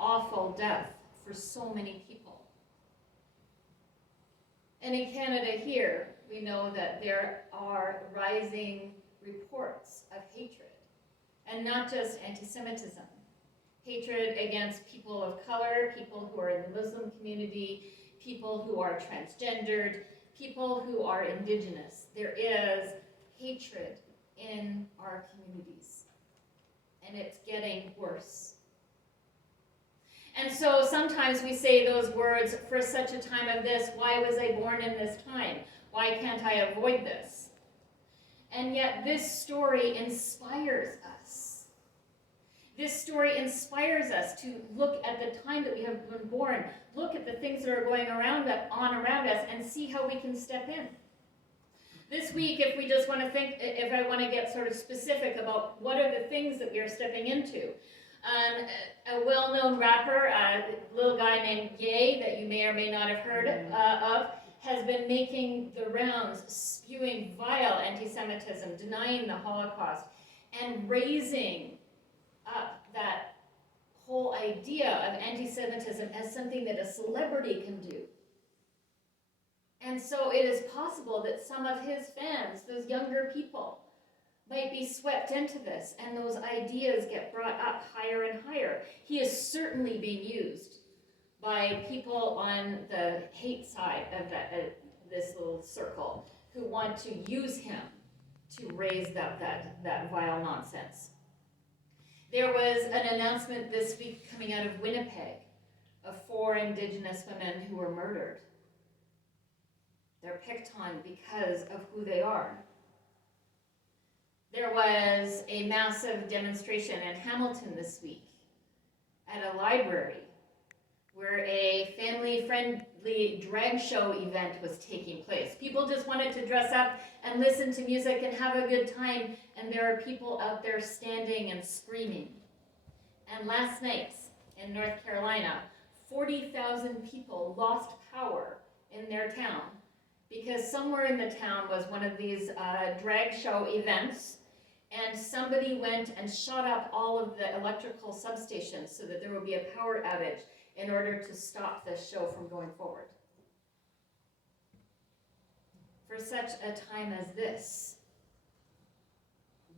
awful death for so many people. And in Canada here, we know that there are rising reports of hatred, and not just anti-Semitism. Hatred against people of color, people who are in the Muslim community, people who are transgendered, people who are indigenous. There is hatred in our communities, and it's getting worse. And so sometimes we say those words, for such a time of this, why was I born in this time? Why can't I avoid this? And yet this story inspires us. This story inspires us to look at the time that we have been born, look at the things that are going around us, and see how we can step in. This week, if we just want to think, if I want to get sort of specific about what are the things that we are stepping into, a well-known rapper, a little guy named Ye, that you may or may not have heard of, has been making the rounds, spewing vile anti-Semitism, denying the Holocaust, and raising up that whole idea of anti-Semitism as something that a celebrity can do. And so it is possible that some of his fans, those younger people, might be swept into this, and those ideas get brought up higher and higher. He is certainly being used by people on the hate side of this little circle who want to use him to raise up that vile nonsense. There was an announcement this week coming out of Winnipeg of 4 Indigenous women who were murdered. They're picked on because of who they are. There was a massive demonstration in Hamilton this week at a library where a family-friendly drag show event was taking place. People just wanted to dress up and listen to music and have a good time, and there are people out there standing and screaming. And last night in North Carolina, 40,000 people lost power in their town because somewhere in the town was one of these drag show events, and somebody went and shot up all of the electrical substations so that there would be a power outage in order to stop the show from going forward. For such a time as this,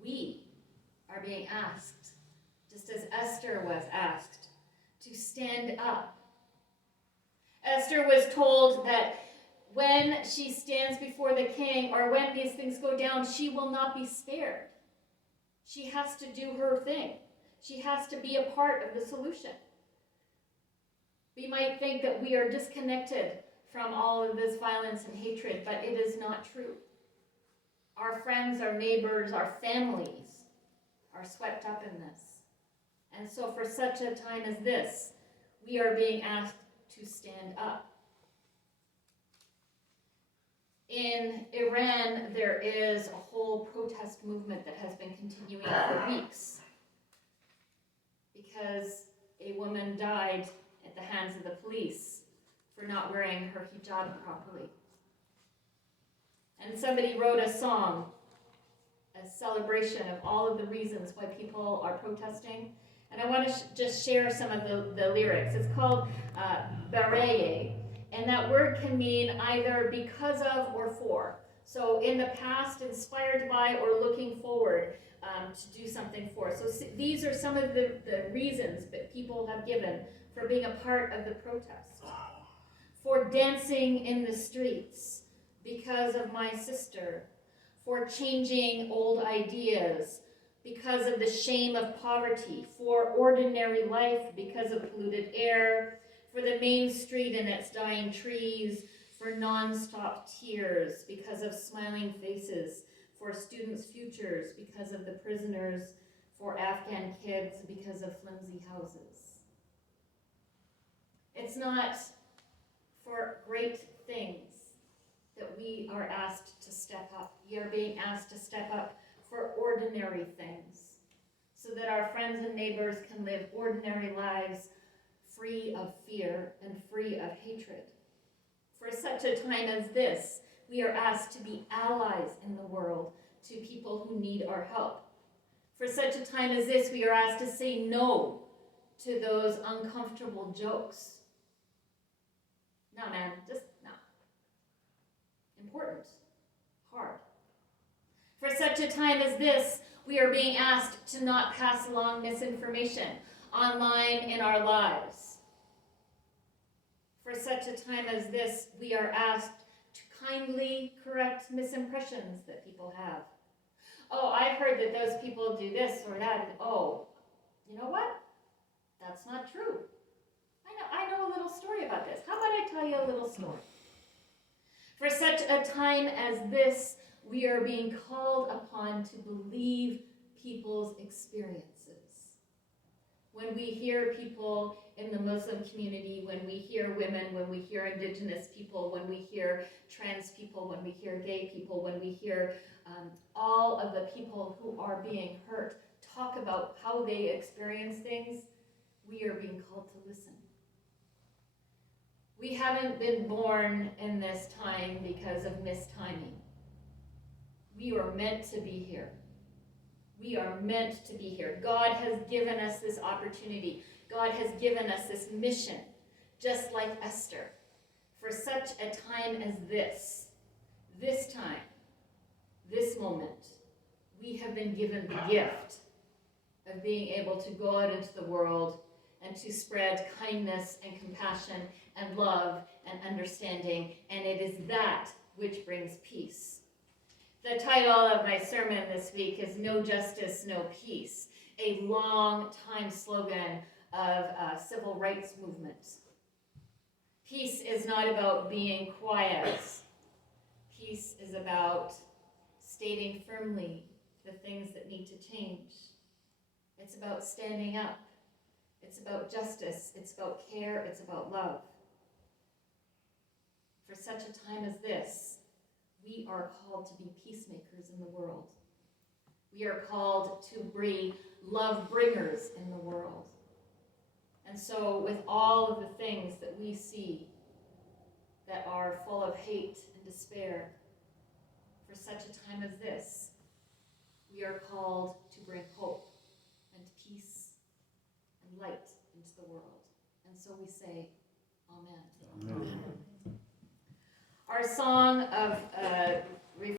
we are being asked, just as Esther was asked, to stand up. Esther was told that when she stands before the king, or when these things go down, she will not be spared. She has to do her thing. She has to be a part of the solution. We might think that we are disconnected from all of this violence and hatred, but it is not true. Our friends, our neighbors, our families are swept up in this. And so for such a time as this, we are being asked to stand up. In Iran, there is a whole protest movement that has been continuing for weeks because a woman died at the hands of the police for not wearing her hijab properly. And somebody wrote a song, a celebration of all of the reasons why people are protesting. And I want to just share some of the lyrics. It's called Bareye, and that word can mean either because of or for. So in the past, inspired by, or looking forward to do something for. So these are some of the reasons that people have given for being a part of the protest. For dancing in the streets because of my sister. For changing old ideas because of the shame of poverty. For ordinary life because of polluted air. For the main street and its dying trees. For non-stop tears because of smiling faces. For students' futures because of the prisoners. For Afghan kids because of flimsy houses. It's not for great things that we are asked to step up. We are being asked to step up for ordinary things so that our friends and neighbors can live ordinary lives free of fear and free of hatred. For such a time as this, we are asked to be allies in the world to people who need our help. For such a time as this, we are asked to say no to those uncomfortable jokes. No, man, just no. Important. Hard. For such a time as this, we are being asked to not pass along misinformation online in our lives. For such a time as this, we are asked to kindly correct misimpressions that people have. Oh, I've heard that those people do this or that. Oh, you know what? That's not true. I know a little story about this. How about I tell you a little story? For such a time as this, we are being called upon to believe people's experiences. When we hear people in the Muslim community, when we hear women, when we hear Indigenous people, when we hear trans people, when we hear gay people, when we hear all of the people who are being hurt talk about how they experience things, we are being called to listen. We haven't been born in this time because of mistiming. We are meant to be here. We are meant to be here. God has given us this opportunity. God has given us this mission, just like Esther, for such a time as this time, this moment. We have been given the gift of being able to go out into the world and to spread kindness and compassion and love and understanding, and it is that which brings peace. The title of my sermon this week is No Justice, No Peace, a long-time slogan of civil rights movement. Peace is not about being quiet. Peace is about stating firmly the things that need to change. It's about standing up. It's about justice. It's about care. It's about love. For such a time as this, we are called to be peacemakers in the world. We are called to be love bringers in the world. And so with all of the things that we see that are full of hate and despair, for such a time as this, we are called to bring hope and peace and light into the world. And so we say, Amen. Amen. Our song of